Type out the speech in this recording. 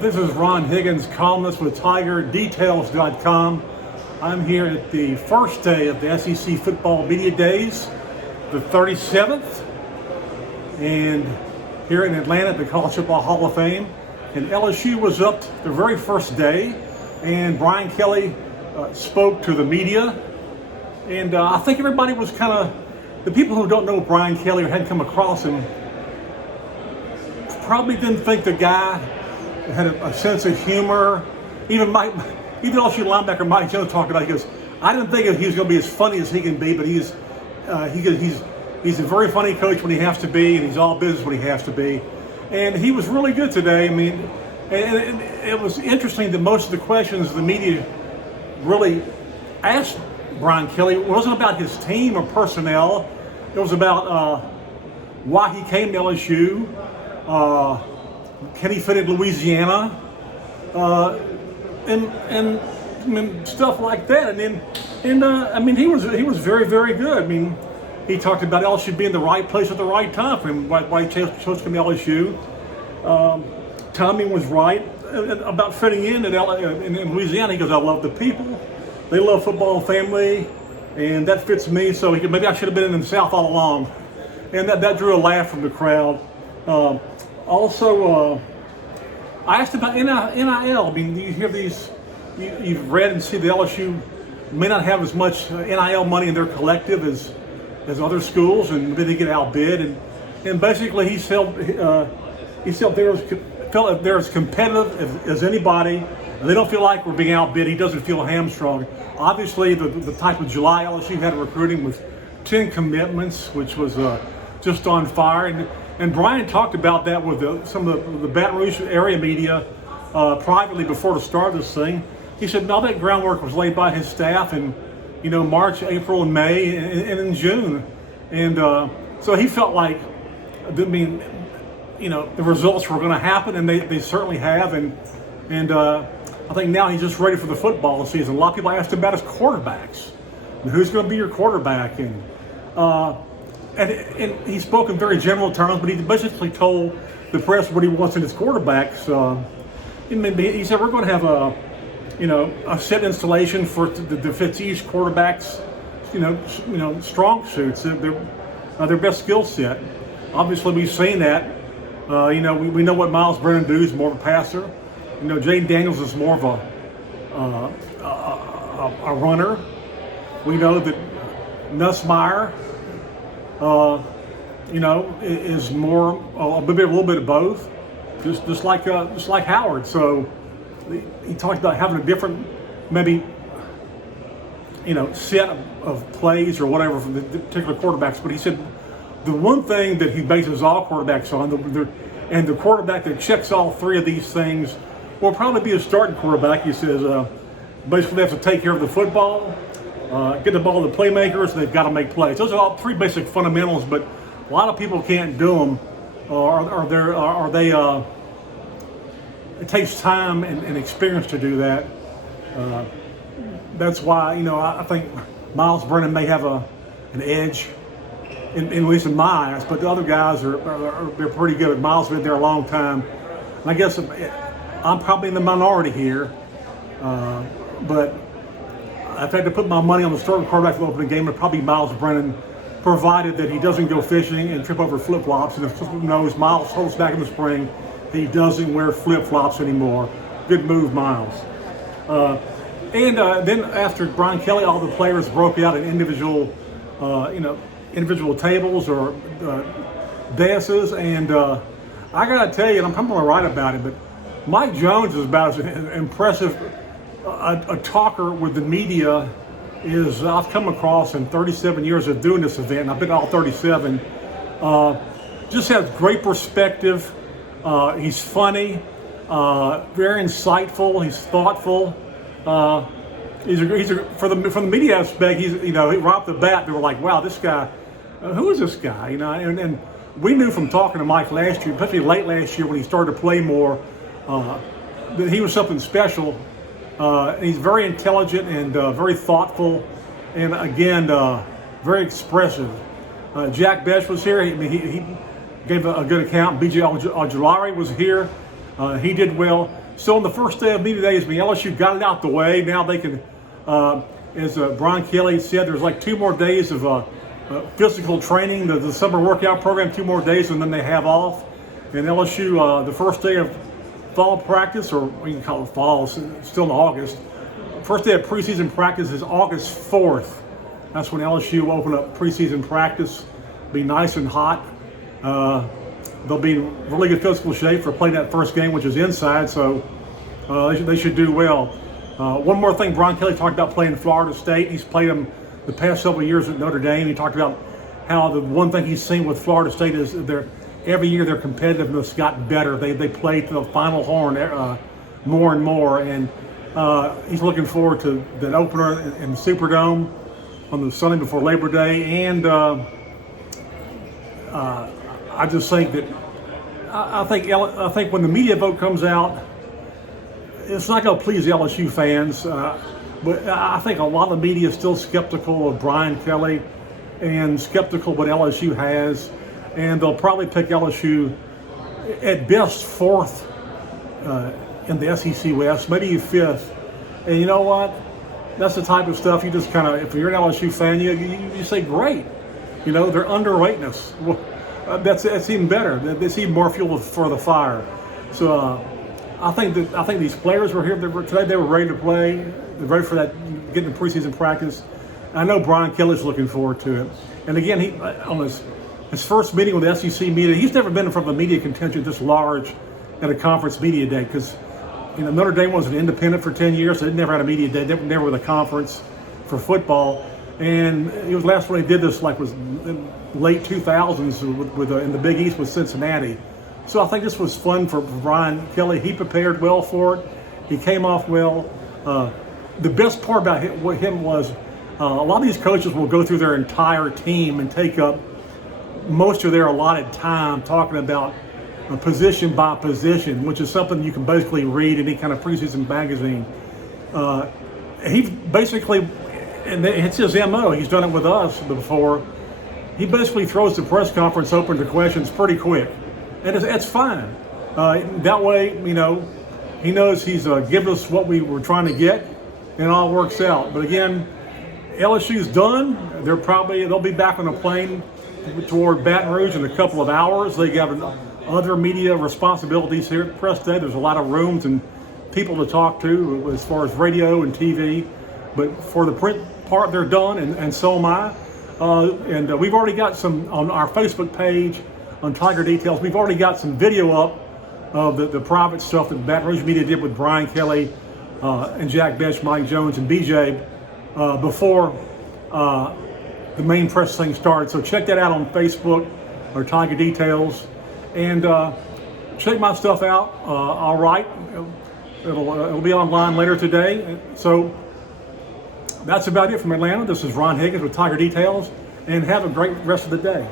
This is Ron Higgins, columnist with TigerDetails.com. I'm here at the first day of the SEC Football Media Days, the 37th, and here in Atlanta at the College Football Hall of Fame. And LSU was up the very first day, and Brian Kelly spoke to the media. And I think everybody was kind of, the people who don't know Brian Kelly or hadn't come across him, probably didn't think the guy had a sense of humor. Even LSU linebacker Mike Jones talked about it. He goes, I didn't think he was going to be as funny as he can be, but he's a very funny coach when he has to be, and he's all business when he has to be. And he was really good today. I mean, and it was interesting that most of the questions the media really asked Brian Kelly wasn't about his team or personnel. It was about why he came to LSU. Can he fit in Louisiana? And I mean, stuff like that. I mean, he was very, very good. I mean, he talked about LSU being the right place at the right time for him. Why he chose to come to LSU. Timing was right about fitting in in Louisiana. He goes, I love the people. They love football and family, and that fits me. So maybe I should have been in the South all along. And that drew a laugh from the crowd. Also, I asked about NIL. I mean, you hear these, you've read and see the LSU may not have as much NIL money in their collective as other schools, and maybe they get outbid. And basically, he felt they're as competitive as anybody. They don't feel like we're being outbid. He doesn't feel hamstrung. Obviously, the type of July LSU had recruiting with 10 commitments, which was just on fire. And Brian talked about that with some of the Baton Rouge area media privately before the start of this thing. He said all that groundwork was laid by his staff in, March, April, and May, and in June. And so he felt like, the results were going to happen, and they certainly have. And I think now he's just ready for the football season. A lot of people asked him about his quarterbacks. And who's going to be your quarterback? And he spoke in very general terms, but he basically told the press what he wants in his quarterbacks. He said we're going to have a set installation that fits each quarterback's strong suits, their best skill set. Obviously, we've seen that. We know what Miles Brennan do is more of a passer. Jaden Daniels is more of a runner. We know that Nussmeier is more a little bit of both, just like Howard. So he talked about having a different set of plays or whatever for the particular quarterbacks. But he said the one thing that he bases all quarterbacks on, and the quarterback that checks all three of these things will probably be a starting quarterback. He says basically they have to take care of the football. Get the ball to the playmakers, and they've got to make plays. Those are all three basic fundamentals, but a lot of people can't do them, it takes time and experience to do that. That's why, I think Miles Brennan may have an edge, at least in my eyes, but the other guys they're pretty good. Miles has been there a long time. And I guess I'm probably in the minority here, but if I had to put my money on the starting quarterback for the opening game, it would probably be Miles Brennan, provided that he doesn't go fishing and trip over flip-flops. And if someone knows, Miles told us back in the spring that he doesn't wear flip-flops anymore. Good move, Miles. Then after Brian Kelly, all the players broke out in individual tables or daises. And I got to tell you, and I'm probably right about it, but Mike Jones is about as impressive a talker with the media is I've come across in 37 years of doing this event, and I've been to all 37. Just has great perspective. He's funny, very insightful. He's thoughtful. From the media aspect, right off the bat, they were like, "Wow, this guy, who is this guy?" And we knew from talking to Mike last year, especially late last year when he started to play more, that he was something special. He's very intelligent and very thoughtful, and again, very expressive. Jack Besh was here. He gave a good account. B.J. Ojulari was here. He did well. So on the first day of media days, LSU got it out the way. Now they can, as Brian Kelly said, there's like 2 more days of physical training, the summer workout program, 2 more days, and then they have off. And LSU, the first day of fall practice, or you can call it fall, it's still in August. First day of preseason practice is August 4th. That's when LSU will open up preseason practice. Be nice and hot. They'll be in really good physical shape for playing that first game, which is inside, so they should do well. One more thing, Brian Kelly talked about playing Florida State. He's played them the past several years at Notre Dame. He talked about how the one thing he's seen with Florida State is every year their competitiveness got better. They played to the final horn more and more, and he's looking forward to that opener in the Superdome on the Sunday before Labor Day. And I just think that I think when the media vote comes out, it's not going to please LSU fans. But I think a lot of the media is still skeptical of Brian Kelly and skeptical of what LSU has, and they'll probably pick LSU at best 4th in the SEC West, maybe 5th. And you know what? That's the type of stuff you just kind of, if you're an LSU fan, you say, great. You know, their underratedness. Well, that's even better. That's even more fuel for the fire. So I think these players were here today. They were ready to play. They're ready for that, getting the preseason practice. I know Brian Kelly's looking forward to it. And again, he on his first meeting with the SEC media, he's never been in front of a media contention this large at a conference media day, because Notre Dame was an independent for 10 years. So they never had a media day. They never with a conference for football. And it was last when they did this, like was in late 2000s in the Big East with Cincinnati. So I think this was fun for Brian Kelly. He prepared well for it. He came off well. The best part about him was a lot of these coaches will go through their entire team and take up most of their allotted time talking about position by position, which is something you can basically read in any kind of preseason magazine. He basically, and it's his MO, he's done it with us before, he basically throws the press conference open to questions pretty quick. And it's fine. That way, he knows he's given us what we were trying to get, and it all works out. But again, LSU's done. They'll be back on a plane toward Baton Rouge in a couple of hours. They have other media responsibilities here at Press Day. There's a lot of rooms and people to talk to as far as radio and TV. But for the print part, they're done, and so am I. And we've already got some on our Facebook page on Tiger Details. We've already got some video up of the private stuff that Baton Rouge media did with Brian Kelly and Jack Bench, Mike Jones, and BJ before the main press thing started. So check that out on Facebook or Tiger Details, and check my stuff out. All right, it'll be online later today. So that's about it from Atlanta. This is Ron Higgins with Tiger Details, and have a great rest of the day.